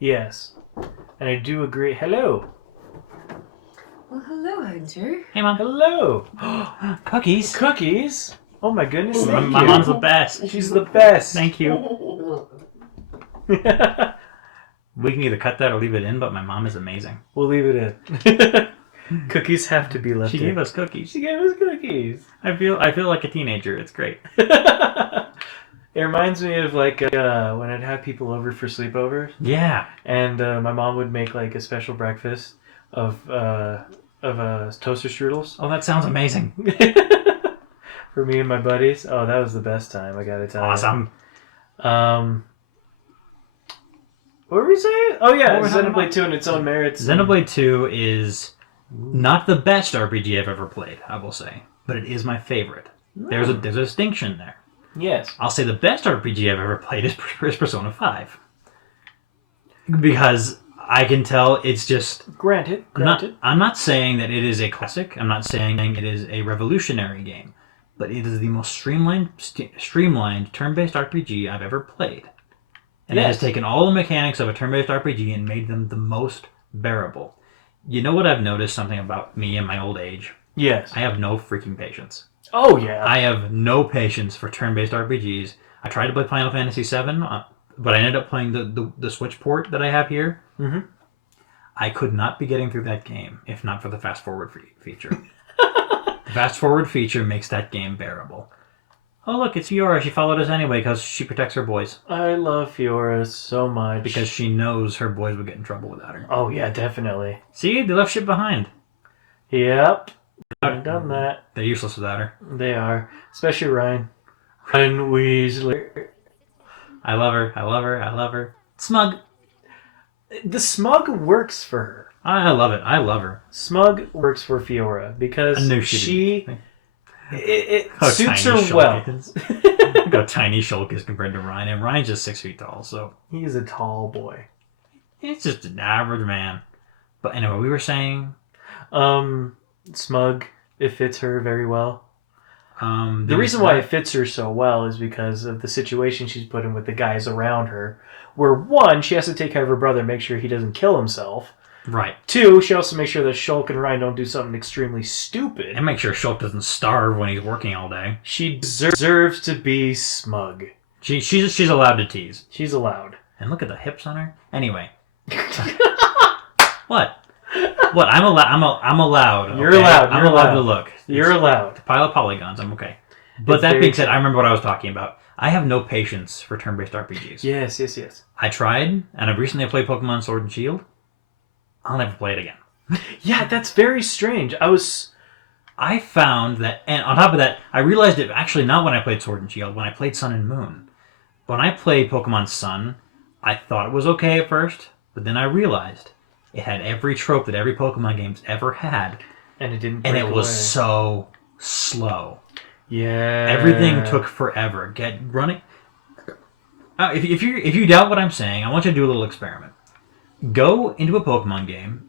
Yes. And I do agree. Hello. Well, hello, Hunter. Hey, Mom. Hello. Cookies. Cookies. Oh my goodness, thank you. My mom's the best. She's the best. Thank you. We can either cut that or leave it in, but my mom is amazing. We'll leave it in. Cookies have to be left in. She gave us cookies. She gave us cookies. I feel like a teenager. It's great. It reminds me of like when I'd have people over for sleepovers. Yeah. And my mom would make like a special breakfast of toaster strudels. Oh, that sounds amazing. For me and my buddies. Oh, that was the best time, I gotta tell you. Awesome. What were we saying? Oh yeah, What were we talking Xenoblade about? 2 and its own merits. Xenoblade 2 is not the best RPG I've ever played, I will say, but it is my favorite. There's a distinction there. Yes. I'll say the best RPG I've ever played is Persona 5. Because I can tell it's just... Granted. I'm not saying that it is a classic. I'm not saying it is a revolutionary game. But it is the most streamlined turn-based RPG I've ever played. And it has taken all the mechanics of a turn-based RPG and made them the most bearable. You know what I've noticed something about me in my old age? Yes. I have no freaking patience. Oh yeah. I have no patience for turn-based RPGs. I tried to play Final Fantasy VII, but I ended up playing the Switch port that I have here. Mm-hmm. I could not be getting through that game if not for the fast-forward feature. The fast-forward feature makes that game bearable. Oh, look, it's Fiora. She followed us anyway because she protects her boys. I love Fiora so much. Because she knows her boys would get in trouble without her. Oh, yeah, definitely. See? They left shit behind. Yep. I've done that. They're useless without her. They are. Especially Ryan. Ryan Weasley. I love her. I love her. I love her. Smug. The smug works for her. I love it. I love her. Smug works for Fiora because it suits her well. Look how tiny Shulk is compared to Ryan, and Ryan's just 6 feet tall, so he's a tall boy. He's just an average man. But anyway, we were saying, Smug. It fits her very well. The reason why it fits her so well is because of the situation she's put in with the guys around her. Where one, she has to take care of her brother, make sure he doesn't kill himself. Right. Two, she also makes sure that Shulk and Ryan don't do something extremely stupid. And make sure Shulk doesn't starve when he's working all day. She deserves to be smug. She's allowed to tease. She's allowed. And look at the hips on her. Anyway. What? What? I'm allowed. You're allowed. I'm allowed to look. You're allowed. A pile of polygons. I'm okay. But It's that being said, I remember what I was talking about. I have no patience for turn-based RPGs. Yes. I tried, and I've recently played Pokemon Sword and Shield. I'll never play it again. Yeah, that's very strange. I found that, and on top of that, I realized it actually not when I played Sword and Shield, when I played Sun and Moon. When I played Pokemon Sun, I thought it was okay at first, but then I realized it had every trope that every Pokemon game's ever had. And it didn't break And it was away. so slow. Yeah. Everything took forever. Get running. If you doubt what I'm saying, I want you to do a little experiment. Go into a Pokemon game,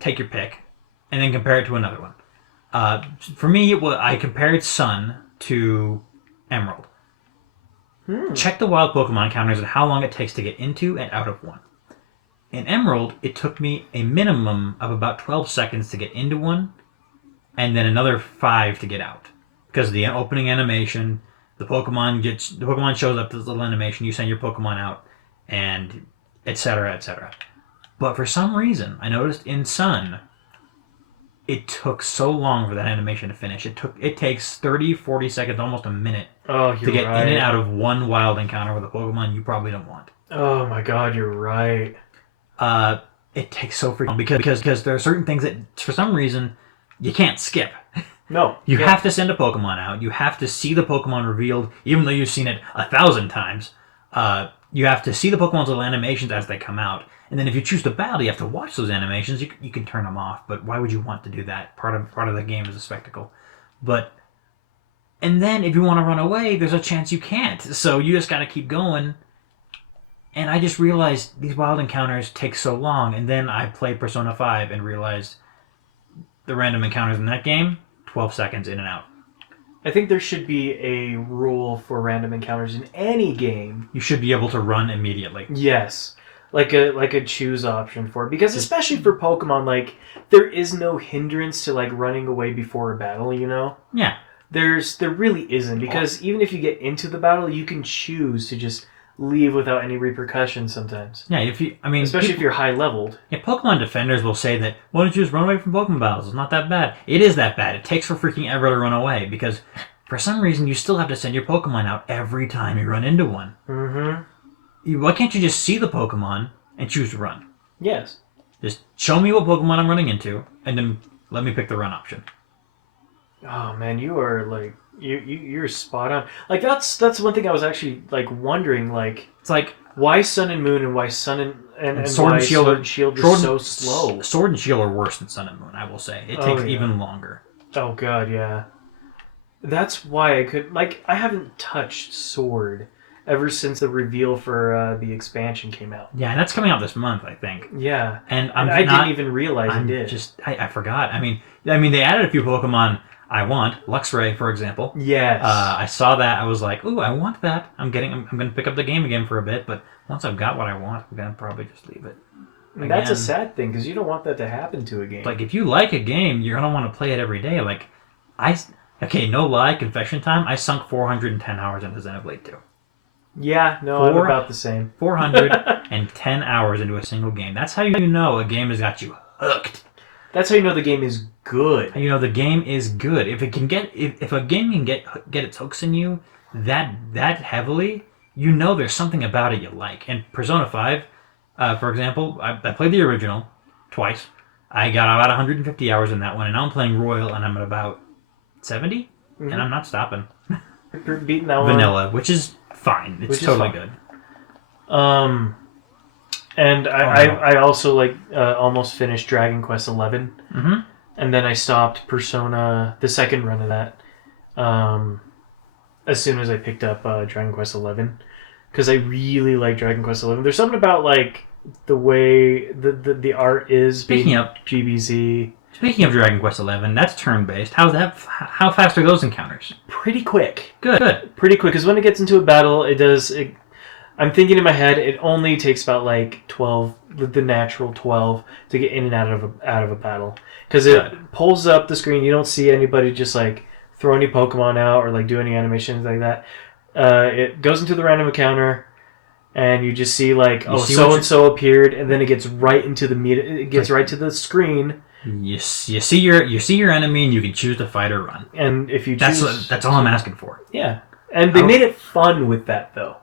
take your pick, and then compare it to another one. For me, I compared Sun to Emerald. Check the wild Pokemon counters and how long it takes to get into and out of one. In Emerald, it took me a minimum of about 12 seconds to get into one, and then another 5 to get out. Because of the opening animation, the Pokemon shows up this little animation, you send your Pokemon out, and etc., etc. But for some reason, I noticed in Sun, it took so long for that animation to finish. It takes 30, 40 seconds, almost a minute, to get in and out of one wild encounter with a Pokemon you probably don't want. Oh my god, you're right. It takes so freaking long because there are certain things that, for some reason, you can't skip. No. You have to send a Pokemon out. You have to see the Pokemon revealed, even though you've seen it 1,000 times. You have to see the Pokemon's little animations as they come out. And then if you choose to battle, you have to watch those animations. You can turn them off, but why would you want to do that? Part of the game is a spectacle. And then if you want to run away, there's a chance you can't. So you just got to keep going. And I just realized these wild encounters take so long. And then I played Persona 5 and realized the random encounters in that game, 12 seconds in and out. I think there should be a rule for random encounters in any game. You should be able to run immediately. Yes. like a choose option for it, because especially for Pokemon, like there is no hindrance to like running away before a battle. You know. Yeah. There really isn't, because even if you get into the battle, you can choose to just leave without any repercussions sometimes. Yeah, Especially if you're high leveled. Yeah, Pokemon defenders will say that, why don't you just run away from Pokemon battles? It's not that bad. It is that bad. It takes for freaking ever to run away, because for some reason you still have to send your Pokemon out every time you run into one. Mm-hmm. Why can't you just see the Pokemon and choose to run? Yes. Just show me what Pokemon I'm running into, and then let me pick the run option. Oh man, you are like you're spot on. Like that's one thing I was actually like wondering. Like It's like why Sun and Moon and why Sun and Sword why and Shield Sword and Shield is so slow. Sword and Shield are worse than Sun and Moon, I will say. It takes even longer. Oh god, yeah. That's why I haven't touched Sword ever since the reveal for the expansion came out. Yeah, and that's coming out this month, I think. Yeah, and I didn't even realize it did. I forgot. I mean, they added a few Pokemon I want. Luxray, for example. Yes. I saw that. I was like, ooh, I want that. I'm going to pick up the game again for a bit, but once I've got what I want, I'm going to probably just leave it. And that's a sad thing, because you don't want that to happen to a game. Like, if you like a game, you're going to want to play it every day. Like, okay, no lie, confession time, I sunk 410 hours into Xenoblade 2. Yeah, no, I'm about the same. 410 hours into a single game. That's how you know a game has got you hooked. That's how you know the game is good. You know the game is good. If a game can get its hooks in you that heavily, you know there's something about it you like. And Persona 5, for example, I played the original twice. I got about 150 hours in that one, and now I'm playing Royal, and I'm at about 70, and I'm not stopping. Beating that one. Vanilla, which is fine. It's totally good. And I also almost finished Dragon Quest XI, and then I stopped Persona, the second run of that, as soon as I picked up Dragon Quest XI, because I really like Dragon Quest XI. There's something about like the way the art is. Speaking of GBZ. Speaking of Dragon Quest XI, that's turn-based. How fast are those encounters? Pretty quick. Good. Pretty quick, because when it gets into a battle, I'm thinking in my head, it only takes about like 12, the natural 12, to get in and out of a battle. Because it pulls up the screen, you don't see anybody just like throw any Pokemon out or like do any animations like that. It goes into the random encounter, and you just see like, so and so appeared, and then it gets right into it gets right to the screen. You see your enemy, and you can choose to fight or run. And if you choose, that's all I'm asking for. Yeah, and they made it fun with that though.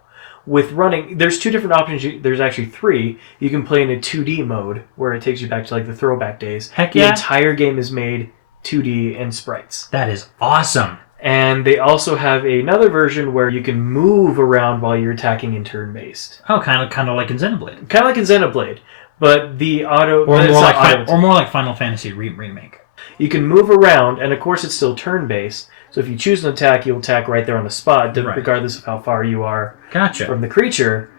With running, there's two different options. There's actually three. You can play in a 2D mode, where it takes you back to like the throwback days. Heck yeah! The entire game is made 2D and sprites. That is awesome. And they also have another version where you can move around while you're attacking in turn-based. Oh, kind of like in Xenoblade. Kind of like in Xenoblade, but the auto or more like Final Fantasy remake. You can move around, and of course it's still turn-based. So if you choose an attack, you'll attack right there on the spot, regardless of how far you are from the creature.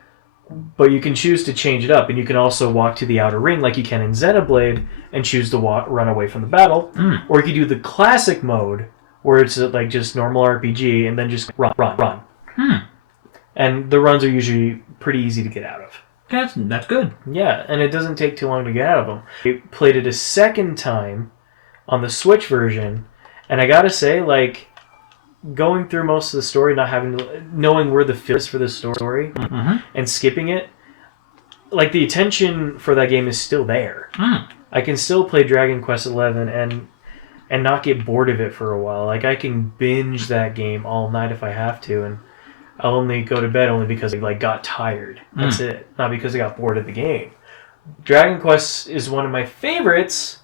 But you can choose to change it up, and you can also walk to the outer ring like you can in Xenoblade and choose to run away from the battle. Or you can do the classic mode, where it's like just normal RPG, and then just run. And the runs are usually pretty easy to get out of. That's good. Yeah, and it doesn't take too long to get out of them. I played it a second time on the Switch version, and I gotta say, like, going through most of the story, knowing where the fit is for the story, and skipping it, like, the attention for that game is still there. I can still play Dragon Quest XI and not get bored of it for a while. Like, I can binge that game all night if I have to, and I'll only go to bed only because I got tired. That's it. Not because I got bored of the game. Dragon Quest is one of my favorites,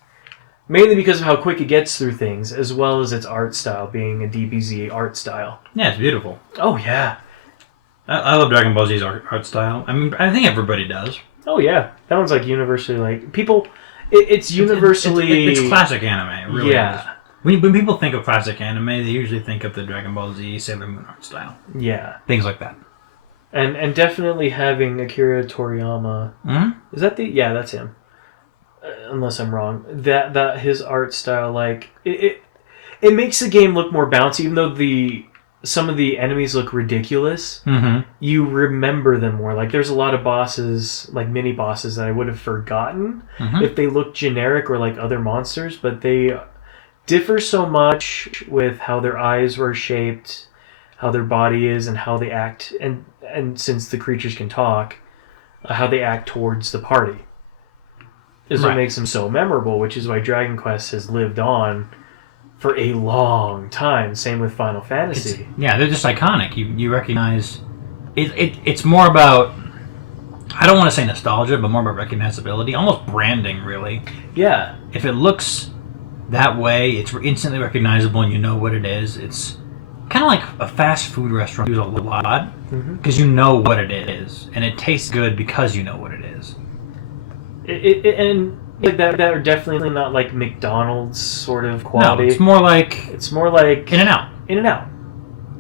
mainly because of how quick it gets through things, as well as its art style, being a DBZ art style. Yeah, it's beautiful. Oh, yeah. I love Dragon Ball Z's art style. I mean, I think everybody does. Oh, yeah. That one's like universally, like, people... It's universally... It's classic anime, it really is. When people think of classic anime, they usually think of the Dragon Ball Z, Sailor Moon art style. Yeah. Things like that. And definitely having Akira Toriyama... Is that the... Yeah, that's him. Unless I'm wrong. That his art style, like... It makes the game look more bouncy, even though the some of the enemies look ridiculous, Mm-hmm. you remember them more. Like there's a lot of bosses, like mini bosses, that I would have forgotten if they look generic or like other monsters, but they differ so much with how their eyes were shaped, how their body is, and how they act, and since the creatures can talk, how they act towards the party is what makes them so memorable, which is why Dragon Quest has lived on for a long time. Same with Final Fantasy. They're just iconic. You recognize it's more about, I don't want to say nostalgia, but more about recognizability, almost branding, really. Yeah. If it looks that way, it's instantly recognizable and you know what it is. It's kind of like a fast food restaurant. You use a lot because you know what it is, and it tastes good because you know what it is. And like that are definitely not like McDonald's sort of quality. No, it's more like In-N-Out. In-N-Out.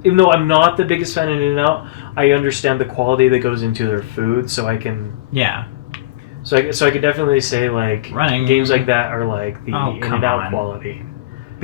Even though I'm not the biggest fan of In-N-Out, I understand the quality that goes into their food, so I can. Yeah. So I could definitely say like Running games like that are like the come In-N-Out on. quality.